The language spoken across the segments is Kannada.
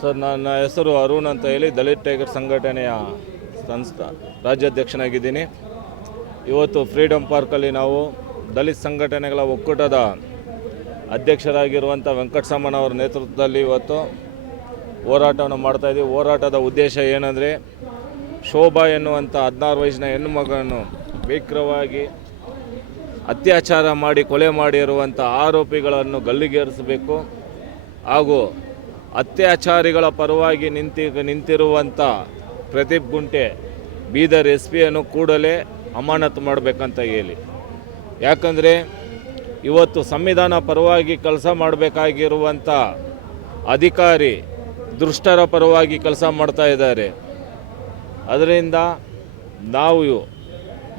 ಸರ್, ನನ್ನ ಹೆಸರು ಅರುಣ್ ಅಂತ ಹೇಳಿ ದಲಿತ್ ಟೈಗರ್ ಸಂಘಟನೆಯ ರಾಜ್ಯಾಧ್ಯಕ್ಷನಾಗಿದ್ದೀನಿ. ಇವತ್ತು ಫ್ರೀಡಮ್ ಪಾರ್ಕಲ್ಲಿ ನಾವು ದಲಿತ್ ಸಂಘಟನೆಗಳ ಒಕ್ಕೂಟದ ಅಧ್ಯಕ್ಷರಾಗಿರುವಂಥ ವೆಂಕಟಸಮ್ಮನವರ ನೇತೃತ್ವದಲ್ಲಿ ಇವತ್ತು ಹೋರಾಟವನ್ನು ಮಾಡ್ತಾಯಿದ್ದೀವಿ. ಹೋರಾಟದ ಉದ್ದೇಶ ಏನಂದರೆ, ಶೋಭಾ ಎನ್ನುವಂಥ 16 ವಯಸ್ಸಿನ ಹೆಣ್ಣು ಮಗಳನ್ನು ಭೀಕರವಾಗಿ ಅತ್ಯಾಚಾರ ಮಾಡಿ ಕೊಲೆ ಮಾಡಿರುವಂಥ ಆರೋಪಿಗಳನ್ನು ಗಲ್ಲಿಗೇರಿಸಬೇಕು ಹಾಗೂ ಅತ್ಯಾಚಾರಿಗಳ ಪರವಾಗಿ ನಿಂತಿರುವಂಥ ಪ್ರದೀಪ್ ಗುಂಟೆ ಬೀದರ್ SP ಕೂಡಲೇ ಅಮಾನತು ಮಾಡಬೇಕಂತ ಹೇಳಿ. ಯಾಕಂದರೆ ಇವತ್ತು ಸಂವಿಧಾನ ಪರವಾಗಿ ಕೆಲಸ ಮಾಡಬೇಕಾಗಿರುವಂಥ ಅಧಿಕಾರಿ ದುಷ್ಟರ ಪರವಾಗಿ ಕೆಲಸ ಮಾಡ್ತಾ ಇದ್ದಾರೆ. ಅದರಿಂದ ನಾವು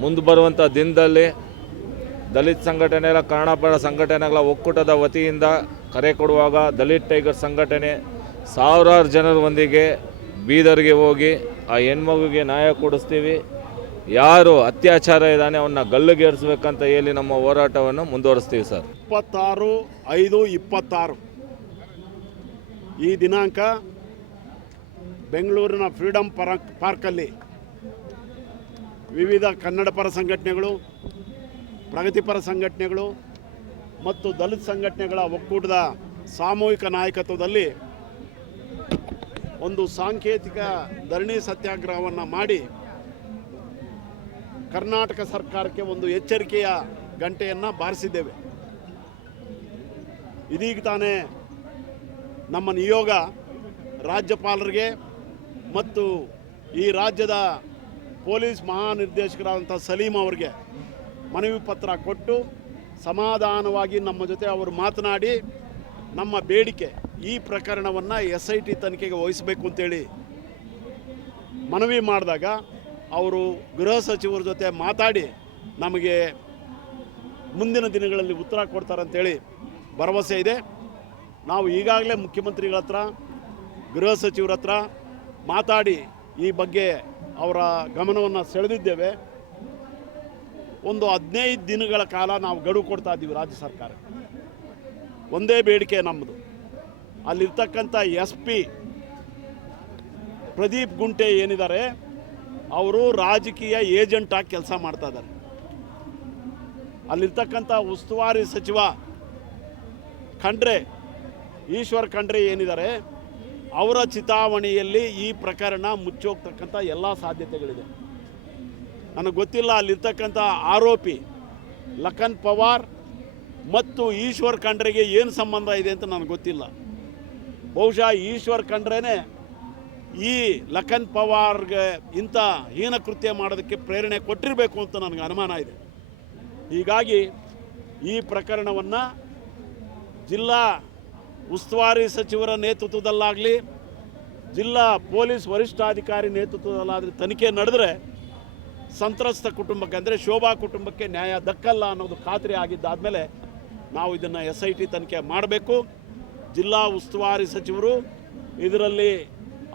ಮುಂದೆ ಬರುವಂಥ ದಿನದಲ್ಲಿ ದಲಿತ ಸಂಘಟನೆಗಳ ಕನ್ನಡಪರ ಸಂಘಟನೆಗಳ ಒಕ್ಕೂಟದ ವತಿಯಿಂದ ಕರೆ ಕೊಡುವಾಗ ದಲಿತ್ ಟೈಗರ್ ಸಂಘಟನೆ ಸಾವಿರಾರು ಜನರೊಂದಿಗೆ ಬೀದರ್ಗೆ ಹೋಗಿ ಆ ಹೆಣ್ಮಗುಗೆ ನ್ಯಾಯ ಕೊಡಿಸ್ತೀವಿ. ಯಾರು ಅತ್ಯಾಚಾರ ಇದ್ದಾನೆ ಅವನ್ನ ಗಲ್ಲಿಗೇರಿಸಬೇಕಂತ ಹೇಳಿ ನಮ್ಮ ಹೋರಾಟವನ್ನು ಮುಂದುವರಿಸ್ತೀವಿ ಸರ್. 26/5/26 ಈ ದಿನಾಂಕ ಬೆಂಗಳೂರಿನ ಫ್ರೀಡಮ್ ಪಾರ್ಕಲ್ಲಿ ವಿವಿಧ ಕನ್ನಡಪರ ಸಂಘಟನೆಗಳು, ಪ್ರಗತಿಪರ ಸಂಘಟನೆಗಳು ಮತ್ತು ದಲಿತ ಸಂಘಟನೆಗಳ ಒಕ್ಕೂಟದ ಸಾಮೂಹಿಕ ನಾಯಕತ್ವದಲ್ಲಿ ಒಂದು ಸಾಂಕೇತಿಕ ಧರಣಿ ಸತ್ಯಾಗ್ರಹವನ್ನು ಮಾಡಿ ಕರ್ನಾಟಕ ಸರ್ಕಾರಕ್ಕೆ ಒಂದು ಎಚ್ಚರಿಕೆಯ ಗಂಟೆಯನ್ನು ಬಾರಿಸಿದ್ದೇವೆ. ಇದೀಗ ತಾನೇ ನಮ್ಮ ನಿಯೋಗ ರಾಜ್ಯಪಾಲರಿಗೆ ಮತ್ತು ಈ ರಾಜ್ಯದ ಪೊಲೀಸ್ ಮಹಾನಿರ್ದೇಶಕರಾದಂಥ ಸಲೀಂ ಅವರಿಗೆ ಮನವಿ ಪತ್ರ ಕೊಟ್ಟು ಸಮಾಧಾನವಾಗಿ ನಮ್ಮ ಜೊತೆ ಅವರು ಮಾತನಾಡಿ ನಮ್ಮ ಬೇಡಿಕೆ ಈ ಪ್ರಕರಣವನ್ನು SIT ತನಿಖೆಗೆ ವಹಿಸಬೇಕು ಅಂತೇಳಿ ಮನವಿ ಮಾಡಿದಾಗ ಅವರು ಗೃಹ ಸಚಿವರ ಜೊತೆ ಮಾತಾಡಿ ನಮಗೆ ಮುಂದಿನ ದಿನಗಳಲ್ಲಿ ಉತ್ತರ ಕೊಡ್ತಾರಂತೇಳಿ ಭರವಸೆ ಇದೆ. ನಾವು ಈಗಾಗಲೇ ಮುಖ್ಯಮಂತ್ರಿಗಳ ಹತ್ರ, ಗೃಹ ಸಚಿವರ ಹತ್ರ ಮಾತಾಡಿ ಈ ಬಗ್ಗೆ ಅವರ ಗಮನವನ್ನು ಸೆಳೆದಿದ್ದೇವೆ. ಒಂದು 15 ದಿನಗಳ ಕಾಲ ನಾವು ಗಡುವು ಕೊಡ್ತಾ ಇದ್ದೀವಿ ರಾಜ್ಯ ಸರ್ಕಾರಕ್ಕೆ. ಒಂದೇ ಬೇಡಿಕೆ ನಮ್ಮದು, ಅಲ್ಲಿರ್ತಕ್ಕಂಥ SP ಪ್ರದೀಪ್ ಗುಂಟೆ ಏನಿದ್ದಾರೆ ಅವರು ರಾಜಕೀಯ ಏಜೆಂಟಾಗಿ ಕೆಲಸ ಮಾಡ್ತಾ ಇದ್ದಾರೆ. ಅಲ್ಲಿರ್ತಕ್ಕಂಥ ಉಸ್ತುವಾರಿ ಸಚಿವ ಈಶ್ವರ್ ಖಂಡ್ರೆ ಏನಿದ್ದಾರೆ ಅವರ ಚಿತಾವಣೆಯಲ್ಲಿ ಈ ಪ್ರಕರಣ ಮುಚ್ಚೋಗ್ತಕ್ಕಂಥ ಎಲ್ಲ ಸಾಧ್ಯತೆಗಳಿದೆ. ನನಗೆ ಗೊತ್ತಿಲ್ಲ ಅಲ್ಲಿರ್ತಕ್ಕಂಥ ಆರೋಪಿ ಲಖನ್ ಪವಾರ್ ಮತ್ತು ಈಶ್ವರ್ ಖಂಡ್ರೆಗೆ ಏನು ಸಂಬಂಧ ಇದೆ ಅಂತ ನನಗೆ ಗೊತ್ತಿಲ್ಲ. ಬಹುಶಃ ಈಶ್ವರ್ ಖಂಡ್ರೆನೇ ಈ ಲಖನ್ ಪವಾರ್ಗೆ ಇಂಥ ಹೀನ ಕೃತ್ಯ ಮಾಡೋದಕ್ಕೆ ಪ್ರೇರಣೆ ಕೊಟ್ಟಿರಬೇಕು ಅಂತ ನನಗೆ ಅನುಮಾನ ಇದೆ. ಹೀಗಾಗಿ ಈ ಪ್ರಕರಣವನ್ನು ಜಿಲ್ಲಾ ಉಸ್ತುವಾರಿ ಸಚಿವರ ನೇತೃತ್ವದಲ್ಲಾಗಲಿ, ಜಿಲ್ಲಾ ಪೊಲೀಸ್ ವರಿಷ್ಠಾಧಿಕಾರಿ ನೇತೃತ್ವದಲ್ಲಾದರೆ ತನಿಖೆ ನಡೆದರೆ ಸಂತ್ರಸ್ತ ಕುಟುಂಬಕ್ಕೆ, ಅಂದರೆ ಶೋಭಾ ಕುಟುಂಬಕ್ಕೆ ನ್ಯಾಯ ದಕ್ಕಲ್ಲ ಅನ್ನೋದು ಖಾತ್ರಿ ಆಗಿದ್ದಾದಮೇಲೆ ನಾವು ಇದನ್ನು SIT ತನಿಖೆ ಮಾಡಬೇಕು. ಜಿಲ್ಲಾ ಉಸ್ತುವಾರಿ ಸಚಿವರು ಇದರಲ್ಲಿ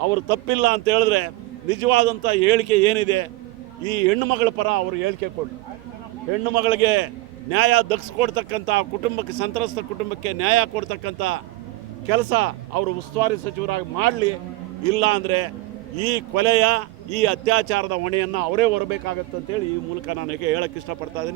ಅವರು ತಪ್ಪಿಲ್ಲ ಅಂತ ಹೇಳಿದ್ರೆ ನಿಜವಾದಂಥ ಹೇಳಿಕೆ ಏನಿದೆ, ಈ ಹೆಣ್ಣು ಮಗಳ ಪರ ಅವರು ಹೇಳಿಕೆ ಕೊಡಲಿ. ಹೆಣ್ಣು ಮಗಳಿಗೆ ನ್ಯಾಯ ದಕ್ಕಿಸ್ಕೊಡ್ತಕ್ಕಂಥ ಕುಟುಂಬಕ್ಕೆ, ಸಂತ್ರಸ್ತ ಕುಟುಂಬಕ್ಕೆ ನ್ಯಾಯ ಕೊಡ್ತಕ್ಕಂಥ ಕೆಲಸ ಅವರು ಉಸ್ತುವಾರಿ ಸಚಿವರಾಗಿ ಮಾಡಲಿ. ಇಲ್ಲ ಅಂದರೆ ಈ ಕೊಲೆಯ, ಈ ಅತ್ಯಾಚಾರದ ಹೊಣೆಯನ್ನು ಅವರೇ ಹೊರಬೇಕಾಗತ್ತಂತೇಳಿ ಈ ಮೂಲಕ ನಾನು ಹೇಳಕ್ಕೆ ಇಷ್ಟಪಡ್ತಾ ಇದ್ದೀನಿ.